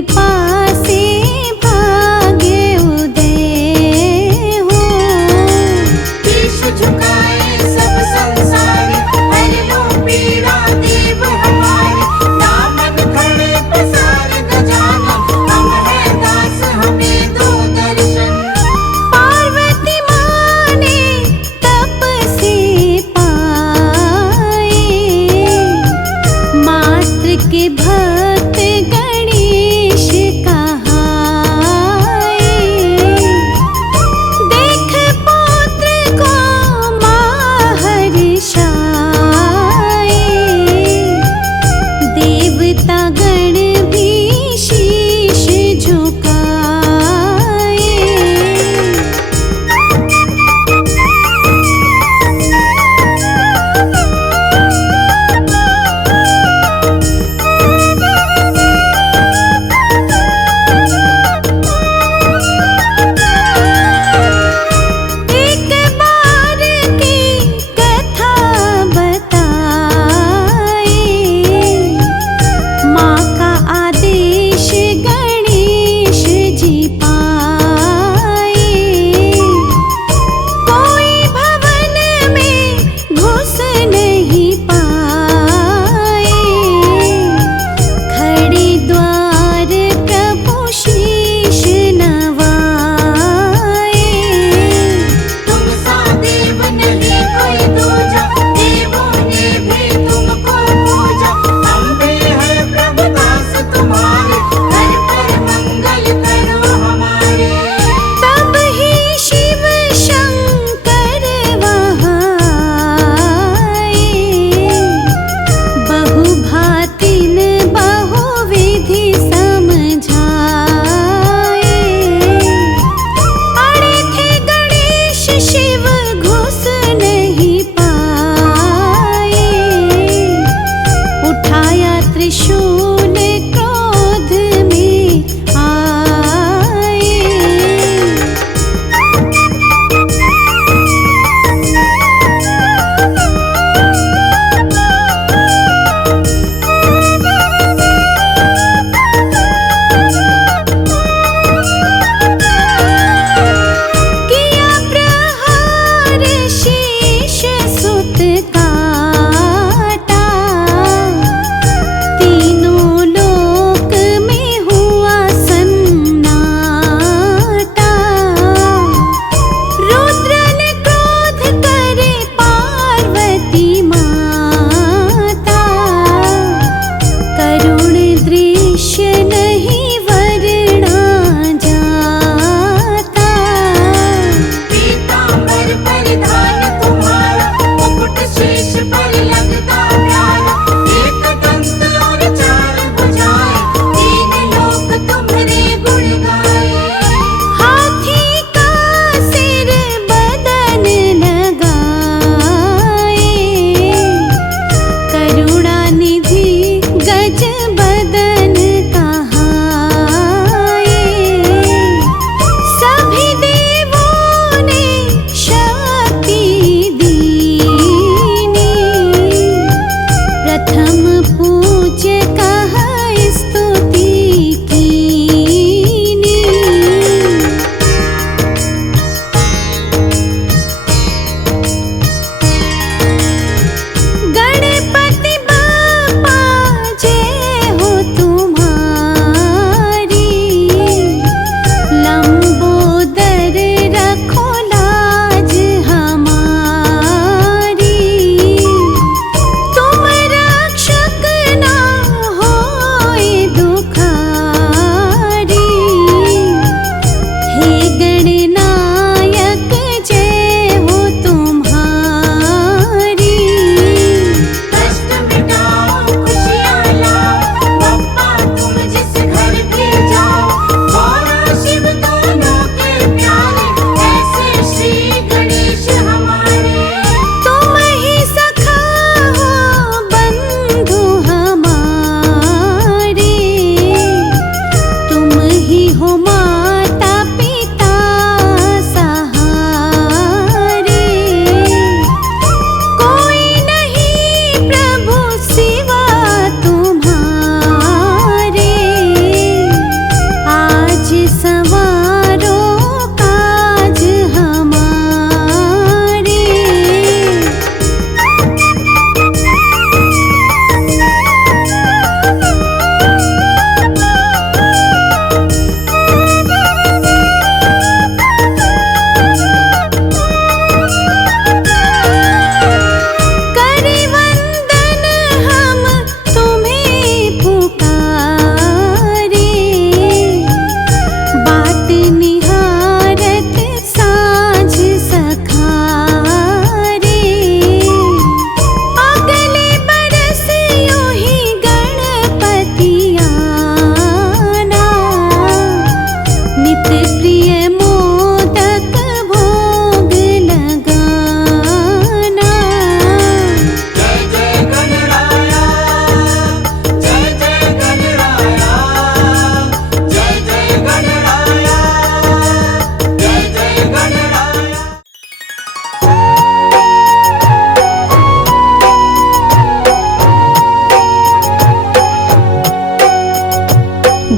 कृपा से भाग्य उदय हो। शीश झुकाए सब संसारी, हर लो पीड़ा देव हमारी। दामन खड़े पसार गजानन, हम है दास हमें दो दर्शन। पार्वती माँ ने तप से पाए, मात्र के भक्त गणेश का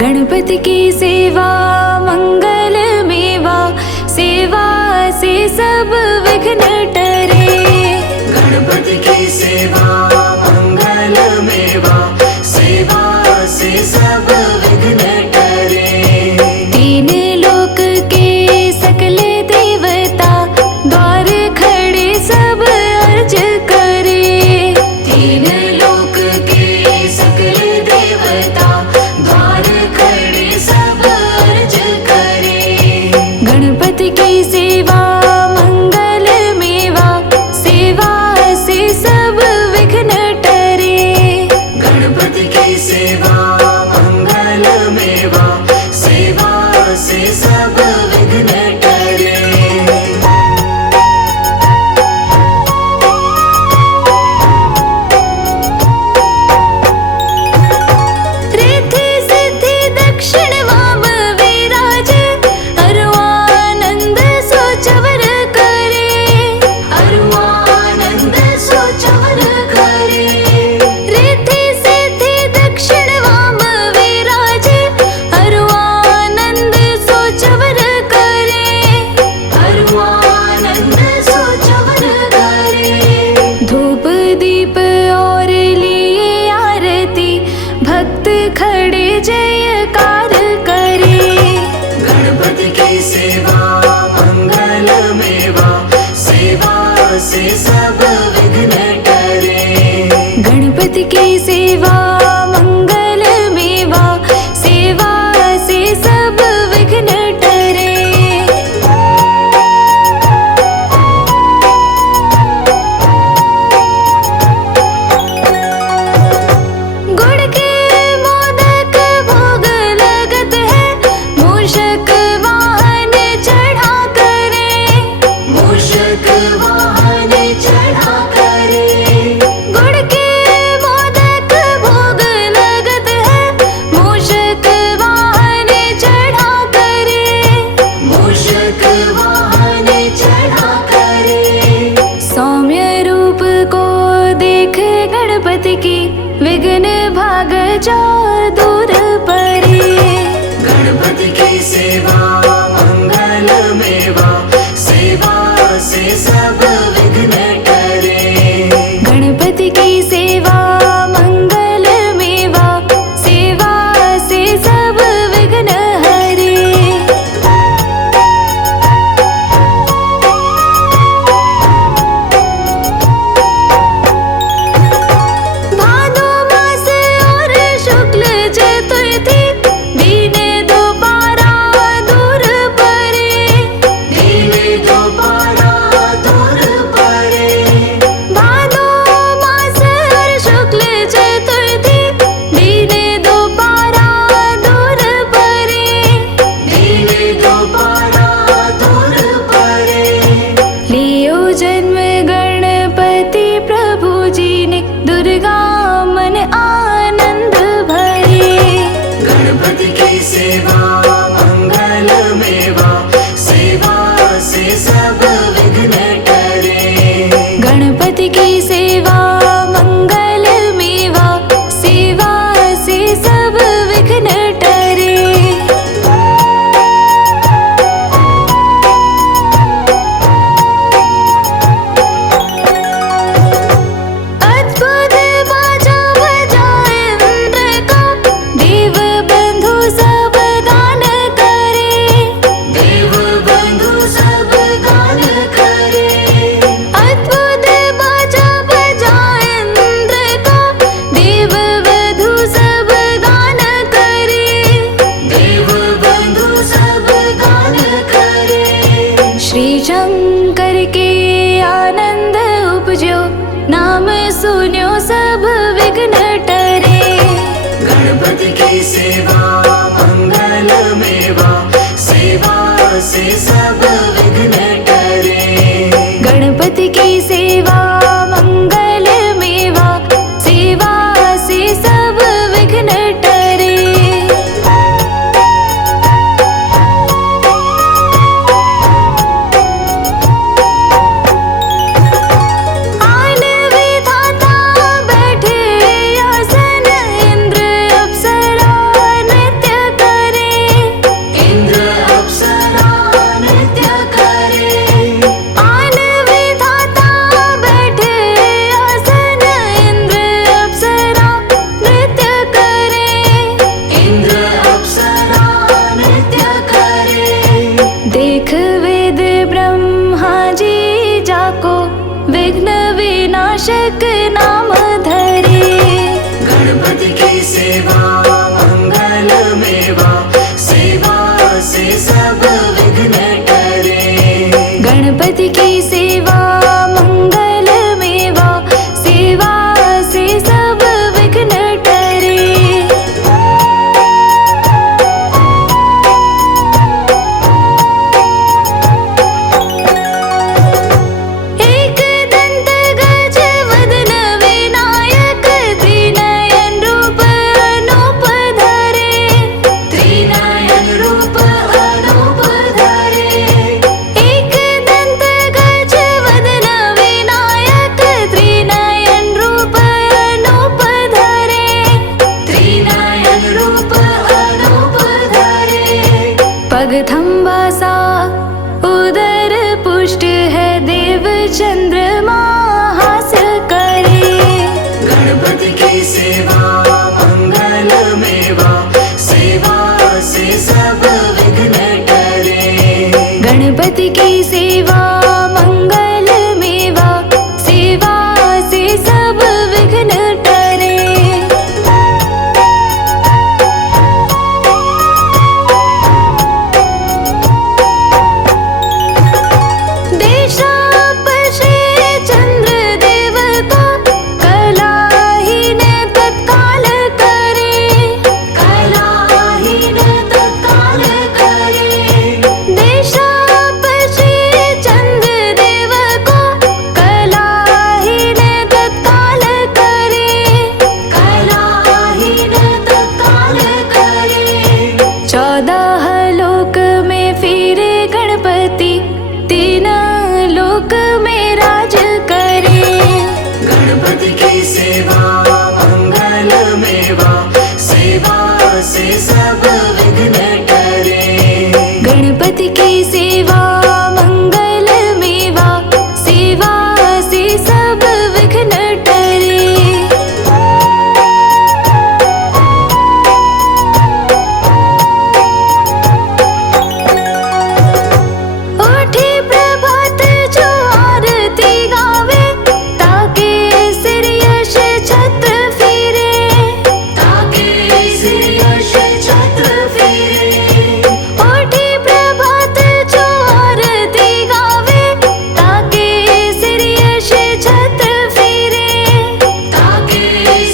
गणपति की सेवा मंगल मेवा, सेवा से सब विघ्न टरे। गणपति की सेवा मंगल मेवा, सेवा से सब विघ्न टरे। तीन लोक के सकल देवता, द्वार खड़े सब अर्ज करे। तीन लोक के सकल देवता, द्वार खड़े सब अर्ज करे। गणपति की सेवा मंगल मेवा, सेवा से सब विघ्न टरे। गणपति की सेवा मंगल मेवा, सेवा से सब विघ्न टरे। रिद्धि सिद्धि दक्षिण वाम विराज, अरुआनंद सोचवर करे। अरुआनंद सोचवर करे। रिद्धि सिद्धि दक्षिण वाम विराज, अरुआनंद सोचवर करे। अरुआनंद सोचवर करे। धूप दीप और लिए आरती, भक्त खड़े जयकार करे। गणपति की सेवा मंगल मेवा, सेवा से सब विघ्न टरे। गणपति की सेवा मंगल मेवा, सेवा से सब विघ्न टरे। गुड़ के मोदक भोग लगत है, मूषक वाहन चढ़ा करे। मूषक वाहन चढ़ा करे। गुड़ के मोदक भोग लगत है, मूषक वाहन चढ़ा करे। मूषक वाहन चढ़ा करे। सौम्य रूप को देख गणपति की, विघ्न भाग जाओ दूर परे। गणपति की सेवा मंगल मेवा, सेवा से सब विघ्न टरे। गणपति की सेवा मंगल मेवा, सेवा से सब विघ्न हरे। भादो मास और शुक्ल चतुर्थी, दीन दोपारा दूर परे। दीन दोपारा दूर परे। भादो मास और शुक्ल चतुर्थी, दीन दोपारा दूर परे। दीन दोपारा दूर परे। लियो जन्म गणपति प्रभु जी ने, दुर्गा मन आनंद भरे। गणपति की सेवा मंगल मेवा, सेवा से सब विघ्न टरे। गणपति की सेवा मंगल मेवा, सेवा से सब विघ्न टरे। अद्भुत बाजा बजाए इंद्र का, देव बंधु सब गा जगथंबा सा उदर पुष्ट है, देव चंद्रमा हास करे। गणपति की सेवा मंगल मेवा, सेवा से सब विघ्न टरे। गणपति की सेवा मंगल मेवा, सेवा से सब विघ्न टरे। देशापशे चंद्रदेव को, कलाहीन तत्काल करे। कलाहीन तत्काल करे। देशापशे चंद्रदेव को, कलाहीन तत्काल करे। कलाहीन तत्काल करे। 14 लोक में फिरे गणपति, 3 लोक में राज करे। गणपति की सेवा मंगल मेवा, सेवा से सब विघ्न टरे। गणपति की सेवा मंगल मेवा, सेवा से सब विघ्न टरे। उठी प्रभात जो आरती गावे, ताके सिर यश छत्र फिरे। ताके सिर यश छत्र फिरे। उठी प्रभात जो आरती गावे, ताके सिर यश छत्र फिरे। ताके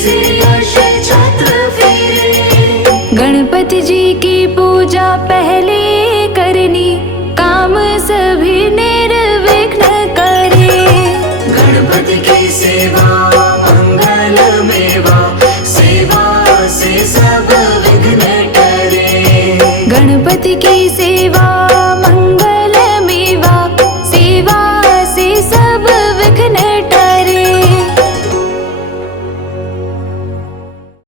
सिर यश छत्र फिरे। गणपति जी की पूजा पहले करनी, काम सभी निर्विघ्न करे। गणपति की सेवा मंगल मेवा, सेवा से सब विघ्न टरे। गणपति की सेवा